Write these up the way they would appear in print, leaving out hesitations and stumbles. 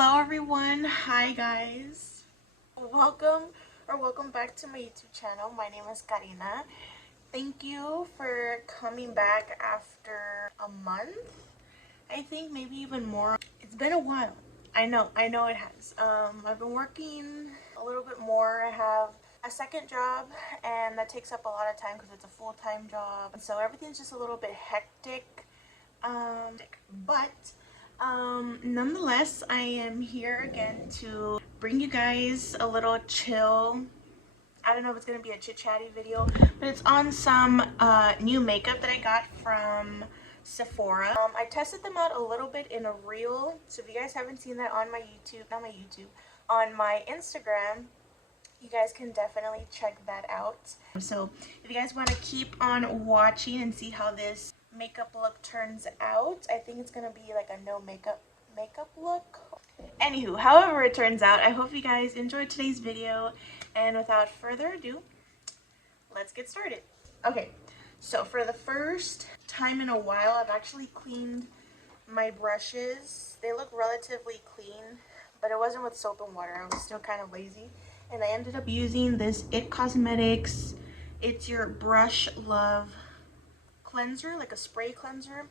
Hello everyone. Hi guys. Welcome back to my YouTube channel. My name is Karina. Thank you for coming back after a month. I think maybe even more. It's been a while. I know it has. I've been working a little bit more. I have a second job and that takes up a lot of time because it's a full-time job. So everything's just a little bit hectic. Nonetheless, I am here again to bring you guys a little chill. I don't know if it's gonna be a chit-chatty video, but it's on some new makeup that I got from Sephora. I tested them out a little bit in a reel, so if you guys haven't seen that on my on my Instagram, you guys can definitely check that out. So if you guys want to keep on watching and see how this makeup look turns out, I think it's gonna be like a no makeup look. Anywho, however it turns out, I hope you guys enjoyed today's video, and without further ado, let's get started. Okay, so for the first time in a while, I've actually cleaned my brushes. They look relatively clean, but it wasn't with soap and water. I was still kind of lazy, and I ended up using this It Cosmetics It's Your Brush Love cleanser, like a spray cleanser,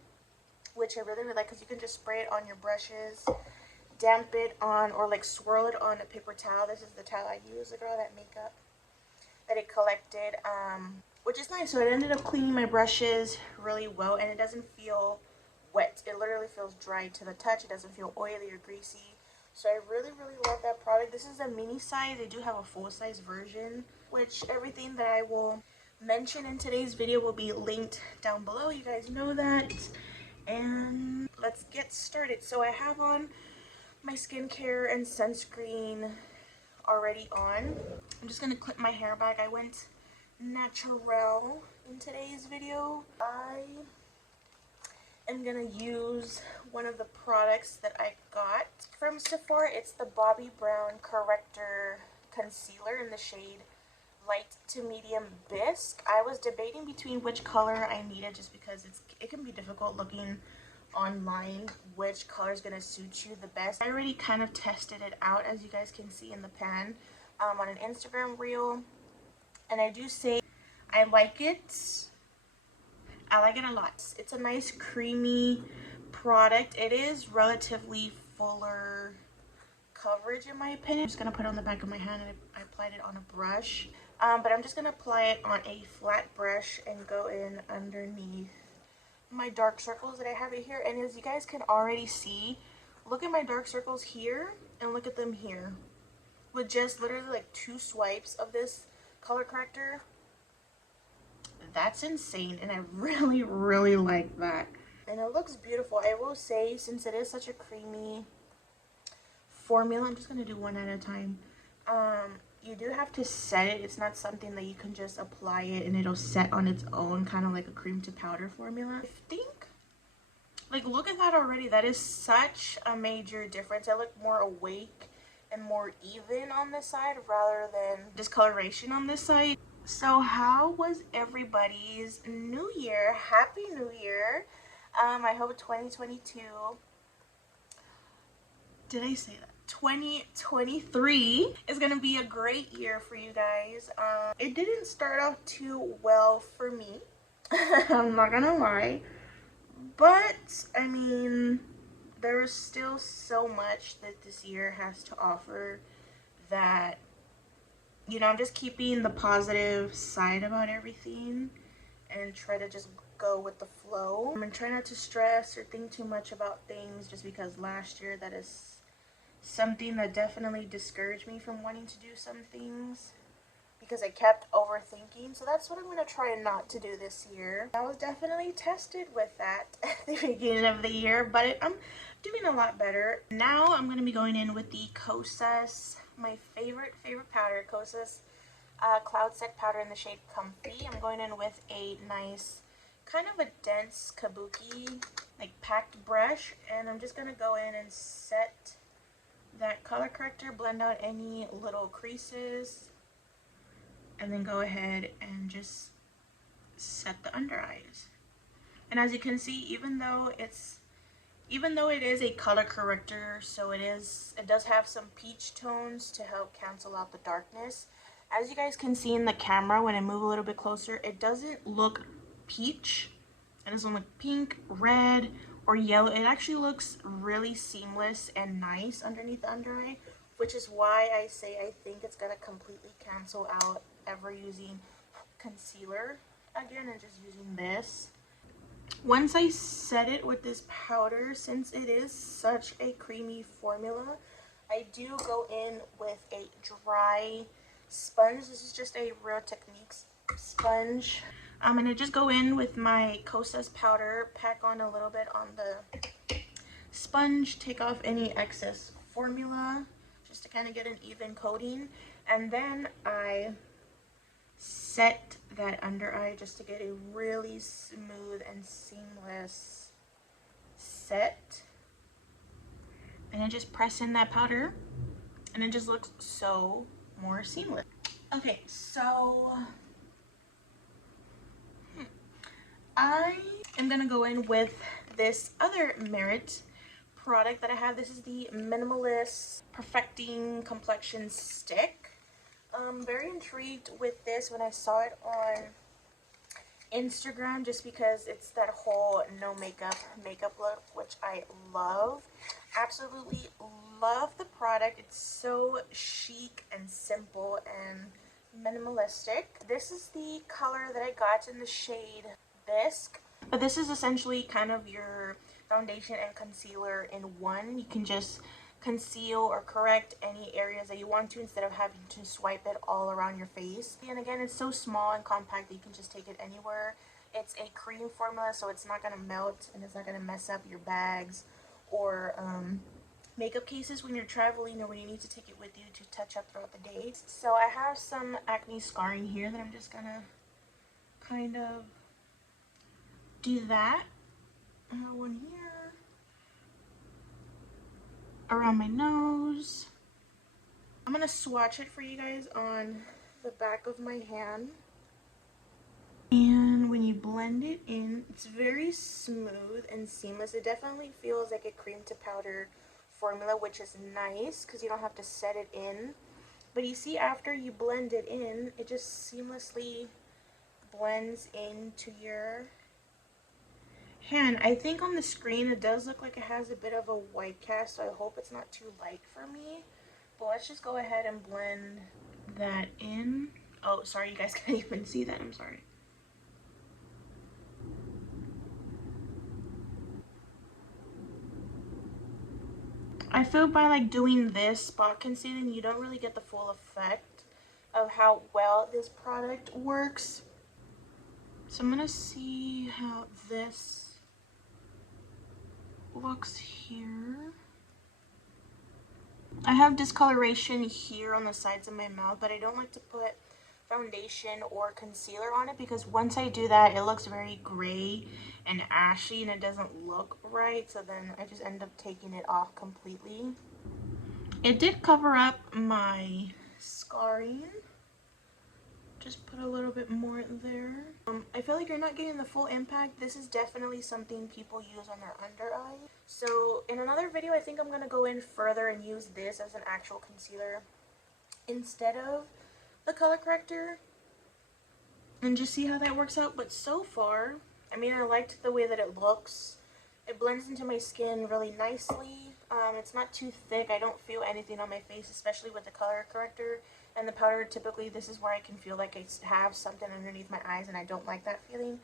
which I really like because you can just spray it on your brushes, damp it on, or like swirl it on a paper towel. This is the towel I used to draw that makeup that it collected, which is nice. So it ended up cleaning my brushes really well, and it doesn't feel wet. It literally feels dry to the touch. It doesn't feel oily or greasy. So I really love that product. This is a mini size. They do have a full size version, which everything that I will mention in today's video will be linked down below. You guys know that. And let's get started. So I have on my skincare and sunscreen already on. I'm just gonna clip my hair back. I went natural in today's video. I am gonna use one of the products that I got from Sephora. It's the Bobbi Brown Corrector Concealer in the shade Light to Medium Bisque. I was debating between which color I needed just because it can be difficult looking online which color is going to suit you the best. I already kind of tested it out, as you guys can see in the pan, on an Instagram reel, and I do say I like it. I like it a lot. It's a nice creamy product. It is relatively fuller coverage in my opinion. I'm just going to put it on the back of my hand, and I applied it on a brush. But I'm just going to apply it on a flat brush and go in underneath my dark circles that I have it here. And as you guys can already see, look at my dark circles here and look at them here. With just literally like 2 swipes of this color corrector. That's insane, and I really like that. And it looks beautiful. I will say, since it is such a creamy formula, I'm just going to do one at a time. You do have to set it. It's not something that you can just apply it and it'll set on its own, kind of like a cream to powder formula. I think, like, look at that already. That is such a major difference. I look more awake and more even on this side rather than discoloration on this side. So how was everybody's new year? Happy New Year. I hope 2022, did I say that? 2023 is gonna be a great year for you guys. It didn't start off too well for me. I'm not gonna lie, but I mean, there is still so much that this year has to offer that, you know, I'm just keeping the positive side about everything and try to just go with the flow. And try not to stress or think too much about things, just because last year that is something that definitely discouraged me from wanting to do some things because I kept overthinking. So that's what I'm going to try not to do this year. I was definitely tested with that at the beginning of the year, but I'm doing a lot better. Now I'm going to be going in with the Kosas, my favorite powder, Kosas Cloud Set Powder in the shade Comfy. I'm going in with a nice, kind of a dense kabuki, like packed brush, and I'm just going to go in and set that color corrector, blend out any little creases, and then go ahead and just set the under eyes. And as you can see, even though it's Even though it is a color corrector, so it does have some peach tones to help cancel out the darkness. As you guys can see in the camera, when I move a little bit closer, it doesn't look peach. It doesn't look pink, red, or yellow. It actually looks really seamless and nice underneath the under eye, which is why I say I think it's gonna completely cancel out ever using concealer again and just using this. Once I set it with this powder, since it is such a creamy formula, I do go in with a dry sponge. This is just a Real Techniques sponge. I'm gonna just go in with my Kosas powder, pack on a little bit on the sponge, take off any excess formula just to kind of get an even coating, and then I set that under eye just to get a really smooth and seamless set. And I just press in that powder and it just looks so more seamless. Okay, so I am gonna go in with this other Merit product that I have. This is the Minimalist Perfecting Complexion Stick. I'm very intrigued with this when I saw it on Instagram, just because it's that whole no makeup look, which I love. Absolutely love the product. It's so chic and simple and minimalistic. This is the color that I got in the shade Bisque, but this is essentially kind of your foundation and concealer in one. You can just conceal or correct any areas that you want to instead of having to swipe it all around your face. And again, it's so small and compact that you can just take it anywhere. It's a cream formula, so it's not going to melt and it's not going to mess up your bags or makeup cases when you're traveling or when you need to take it with you to touch up throughout the day. So I have some acne scarring here that I'm just going to kind of do that. I have one here. Around my nose. I'm gonna swatch it for you guys on the back of my hand. And when you blend it in, it's very smooth and seamless. It definitely feels like a cream to powder formula, which is nice because you don't have to set it in. But you see, after you blend it in, it just seamlessly blends into your hand. I think on the screen it does look like it has a bit of a white cast, so I hope it's not too light for me. But let's just go ahead and blend that in. Oh, sorry, you guys can't even see that. I'm sorry. I feel by like doing this spot concealing, you don't really get the full effect of how well this product works. So I'm gonna see how this looks here. I have discoloration here on the sides of my mouth, but I don't like to put foundation or concealer on it because once I do that, it looks very gray and ashy and it doesn't look right. So then I just end up taking it off completely. It did cover up my scarring. Just put a little bit more there. I feel like you're not getting the full impact. This is definitely something people use on their under eye. So in another video, I think I'm going to go in further and use this as an actual concealer instead of the color corrector and just see how that works out. But so far, I mean, I liked the way that it looks. It blends into my skin really nicely. It's not too thick. I don't feel anything on my face, especially with the color corrector and the powder. Typically, this is where I can feel like I have something underneath my eyes, and I don't like that feeling.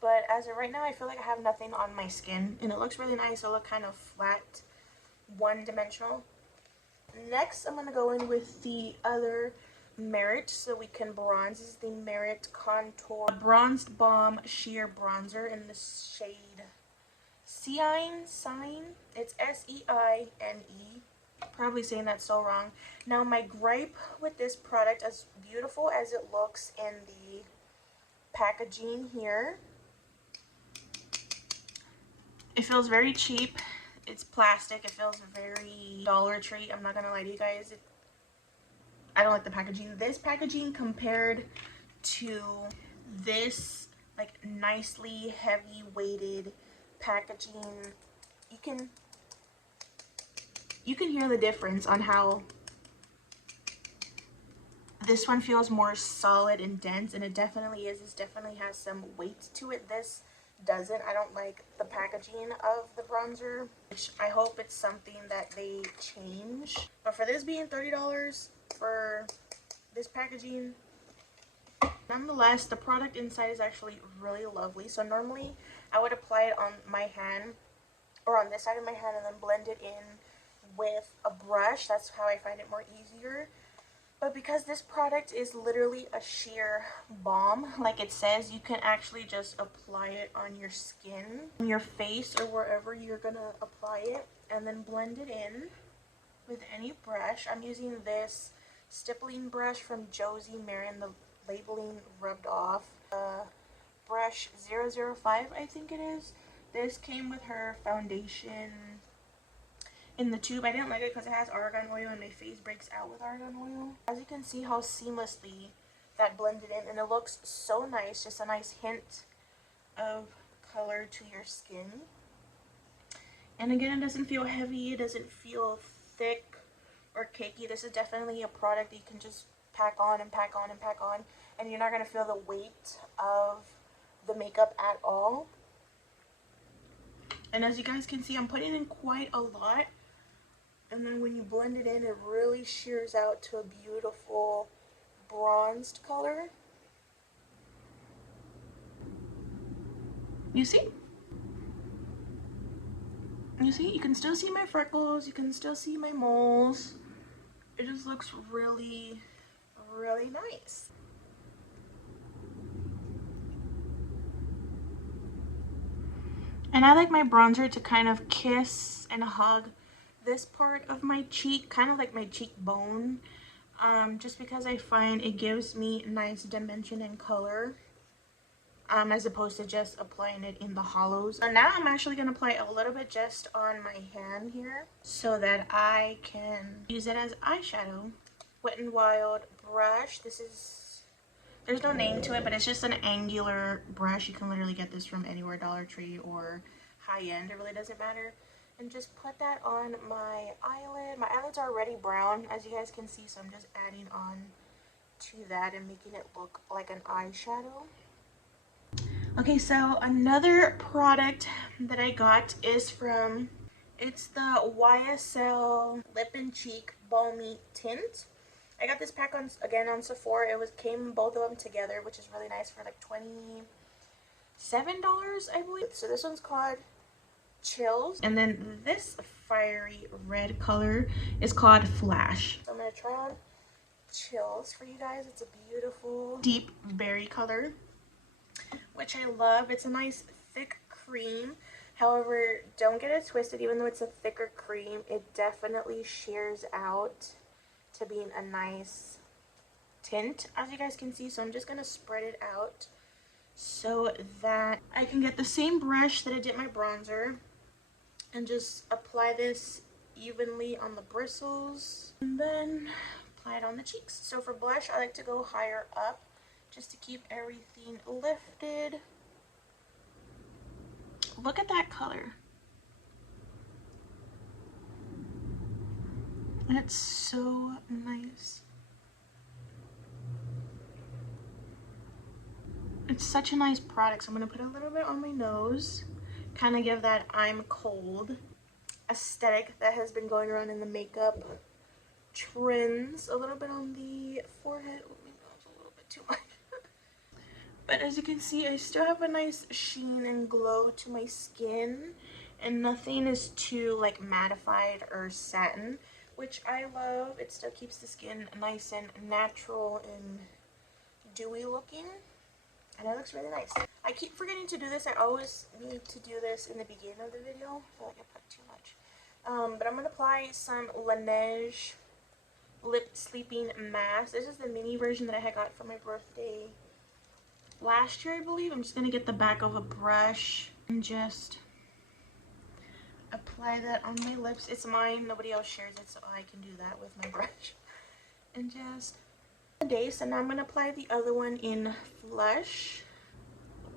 But as of right now, I feel like I have nothing on my skin, and it looks really nice. It looks kind of flat, one-dimensional. Next, I'm going to go in with the other Merit so we can bronze. This is the Merit Contour Bronzed Balm Sheer Bronzer in the shade Sign. It's S-E-I-N-E. Probably saying that so wrong. Now, my gripe with this product, as beautiful as it looks in the packaging here, it feels very cheap. It's plastic. It feels very Dollar Tree. I'm not gonna lie to you guys. I don't like the packaging. This packaging compared to this like nicely heavy weighted packaging you can hear the difference on how this one feels more solid and dense, and it definitely is. This definitely has some weight to it. This doesn't. I don't like the packaging of the bronzer, which I hope it's something that they change. But for this being $30 for this packaging, nonetheless, the product inside is actually really lovely. So normally I would apply it on my hand, or on this side of my hand, and then blend it in with a brush. That's how I find it more easier. But because this product is literally a sheer balm, like it says, you can actually just apply it on your skin, on your face, or wherever you're gonna apply it, and then blend it in with any brush. I'm using this stippling brush from Josie Marin, the labeling rubbed off. Brush 005, I think it is. This came with her foundation in the tube. I didn't like it because it has argan oil and my face breaks out with argan oil. As you can see how seamlessly that blended in, and it looks so nice. Just a nice hint of color to your skin. And again, it doesn't feel heavy, it doesn't feel thick or cakey. This is definitely a product that you can just pack on and pack on and pack on, and you're not going to feel the weight of the makeup at all. And as you guys can see, I'm putting in quite a lot. And then when you blend it in, it really shears out to a beautiful bronzed color. You see? You see? You can still see my freckles. You can still see my moles. It just looks really, really nice. And I like my bronzer to kind of kiss and hug this part of my cheek, kind of like my cheekbone, just because I find it gives me nice dimension and color, as opposed to just applying it in the hollows. And now I'm actually going to apply a little bit just on my hand here so that I can use it as eyeshadow. Wet n Wild brush. This is, there's no name to it, but it's just an angular brush. You can literally get this from anywhere, Dollar Tree or high end, it really doesn't matter. And just put that on my eyelid. My eyelids are already brown, as you guys can see, so I'm just adding on to that and making it look like an eyeshadow. Okay, so another product that I got is from, it's the YSL Lip and Cheek Balmy Tint. I got this pack on, again, on Sephora. It came both of them together, which is really nice, for like $27, I believe. So this one's called Chills, and then this fiery red color is called Flash. So I'm gonna try on Chills for you guys. It's a beautiful deep berry color, which I love. It's a nice thick cream. However, don't get it twisted. Even though it's a thicker cream, it definitely shears out to being a nice tint, as you guys can see. So I'm just gonna spread it out so that I can get the same brush that I did my bronzer and just apply this evenly on the bristles, and then apply it on the cheeks. So for blush, I like to go higher up just to keep everything lifted. Look at that color. It's so nice. It's such a nice product. So I'm going to put a little bit on my nose, kind of give that I'm cold aesthetic that has been going around in the makeup trends. A little bit on the forehead. Oh, maybe that was a little bit too much. But as you can see, I still have a nice sheen and glow to my skin, and nothing is too like mattified or satin, which I love. It still keeps the skin nice and natural and dewy looking, and it looks really nice. I keep forgetting to do this. I always need to do this in the beginning of the video. I feel like I put too much. But I'm going to apply some Laneige Lip Sleeping Mask. This is the mini version that I had got for my birthday last year, I believe. I'm just going to get the back of a brush and just apply that on my lips. It's mine. Nobody else shares it, so I can do that with my brush. And just so now I'm going to apply the other one in Flush.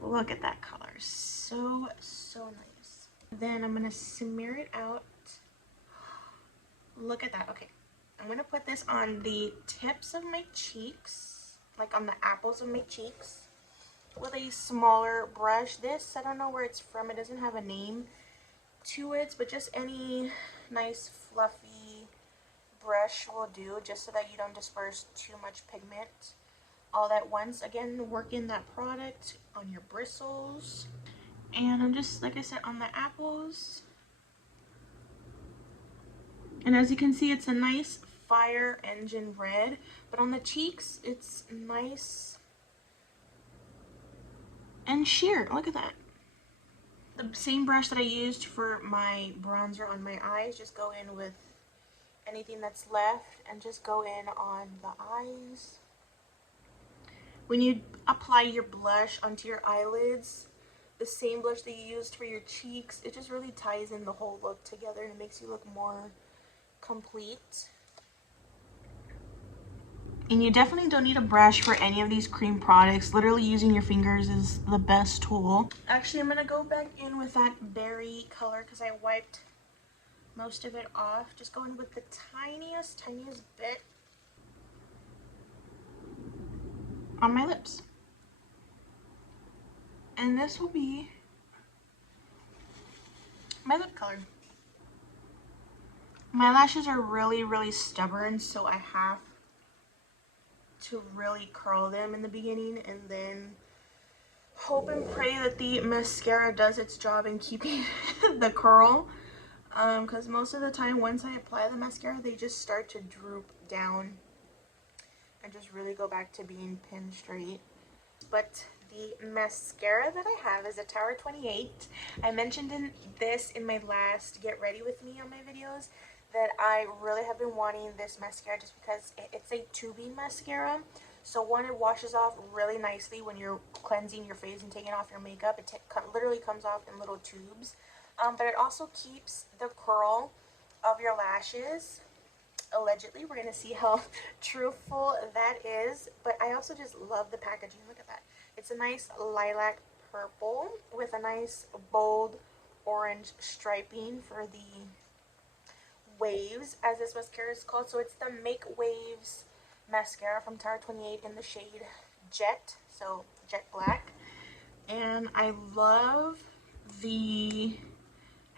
Look at that color. So nice. Then I'm gonna smear it out. Look at that. Okay, I'm gonna put this on the tips of my cheeks, like on the apples of my cheeks, with a smaller brush. This, I don't know where it's from. It doesn't have a name to it, but just any nice fluffy brush will do, just so that you don't disperse too much pigment all at once. Again, working that product on your bristles. And I'm just, like I said, on the apples. And as you can see, it's a nice fire engine red, but on the cheeks, it's nice and sheer. Look at that. The same brush that I used for my bronzer on my eyes, just go in with anything that's left and just go in on the eyes. When you apply your blush onto your eyelids, the same blush that you used for your cheeks, it just really ties in the whole look together and it makes you look more complete. And you definitely don't need a brush for any of these cream products. Literally using your fingers is the best tool. Actually, I'm gonna go back in with that berry color because I wiped most of it off. Just going with the tiniest bit on my lips. And this will be my lip color. My lashes are really stubborn, so I have to really curl them in the beginning and then hope and pray that the mascara does its job in keeping the curl. Because most of the time once I apply the mascara, they just start to droop down and just really go back to being pin straight. But the mascara that I have is a Tower 28. I mentioned this in my last Get Ready With Me on my videos, that I really have been wanting this mascara just because it's a tubing mascara. So one, it washes off really nicely when you're cleansing your face and taking off your makeup. It literally comes off in little tubes. But it also keeps the curl of your lashes. Allegedly, we're gonna see how truthful that is. But I also just love the packaging. Look at that. It's a nice lilac purple with a nice bold orange striping for the waves, as this mascara is called. So it's the Make Waves mascara from Tower 28 in the shade Jet, so jet black. And I love the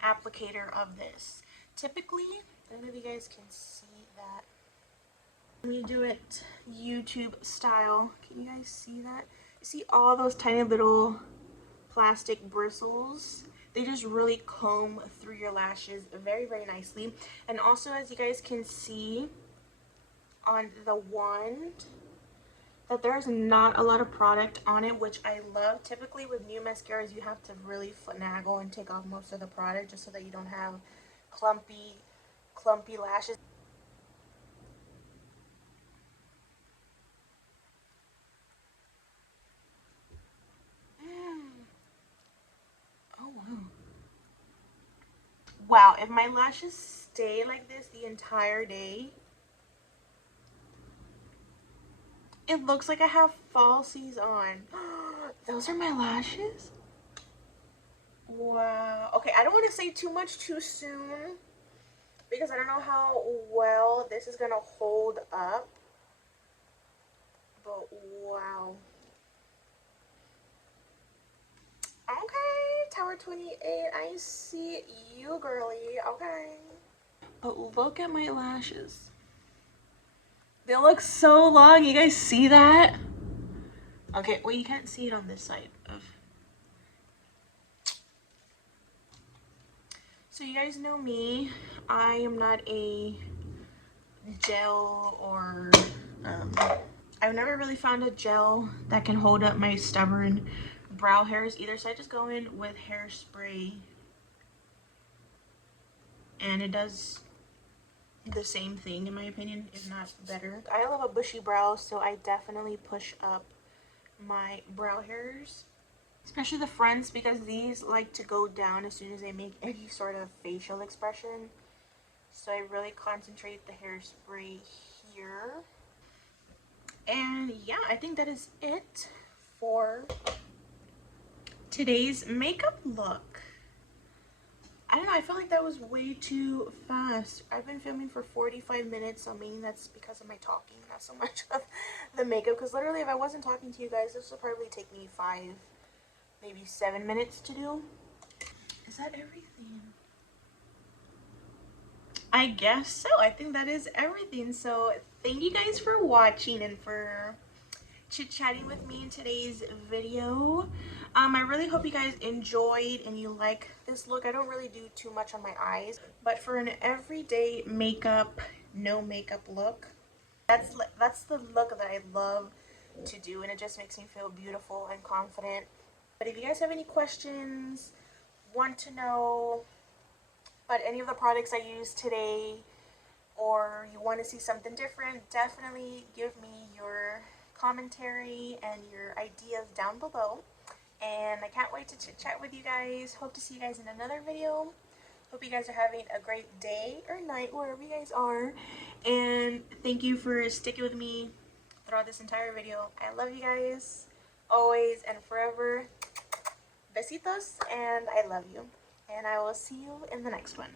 applicator of this. Typically, I don't know if you guys can see that. When we do it YouTube style, can you guys see that? You see all those tiny little plastic bristles? They just really comb through your lashes very nicely. And also, as you guys can see on the wand, that there's not a lot of product on it, which I love. Typically with new mascaras, you have to really finagle and take off most of the product just so that you don't have clumpy lashes. Oh wow. Wow, if my lashes stay like this the entire day, it looks like I have falsies on. Those are my lashes? Wow. Okay, I don't want to say too much too soon because I don't know how well this is going to hold up. But wow. Okay, Tower 28, I see you, girly. Okay. But look at my lashes. They look so long. You guys see that? Okay, well, you can't see it on this side of. So you guys know me. I am not a gel or I've never really found a gel that can hold up my stubborn brow hairs either, so I just go in with hairspray and it does the same thing in my opinion, if not better. I love a bushy brow, so I definitely push up my brow hairs, especially the fronts, because these like to go down as soon as I make any sort of facial expression. So I really concentrate the hairspray here. And yeah, I think that is it for today's makeup look. I don't know, I feel like that was way too fast. I've been filming for 45 minutes, so maybe that's because of my talking, not so much of the makeup, because literally if I wasn't talking to you guys, this would probably take me 5, maybe 7 minutes to do. Is that everything? I guess so. I think that is everything. So thank you guys for watching and for chit-chatting with me in today's video. I really hope you guys enjoyed and you like this look. I don't really do too much on my eyes, but for an everyday makeup, no makeup look, that's the look that I love to do, and it just makes me feel beautiful and confident. But if you guys have any questions, want to know about any of the products I used today, or you want to see something different, definitely give me your commentary and your ideas down below. And I can't wait to chit chat with you guys. Hope to see you guys in another video. Hope you guys are having a great day or night wherever you guys are. And thank you for sticking with me throughout this entire video. I love you guys always and forever. Besitos, and I love you. And I will see you in the next one.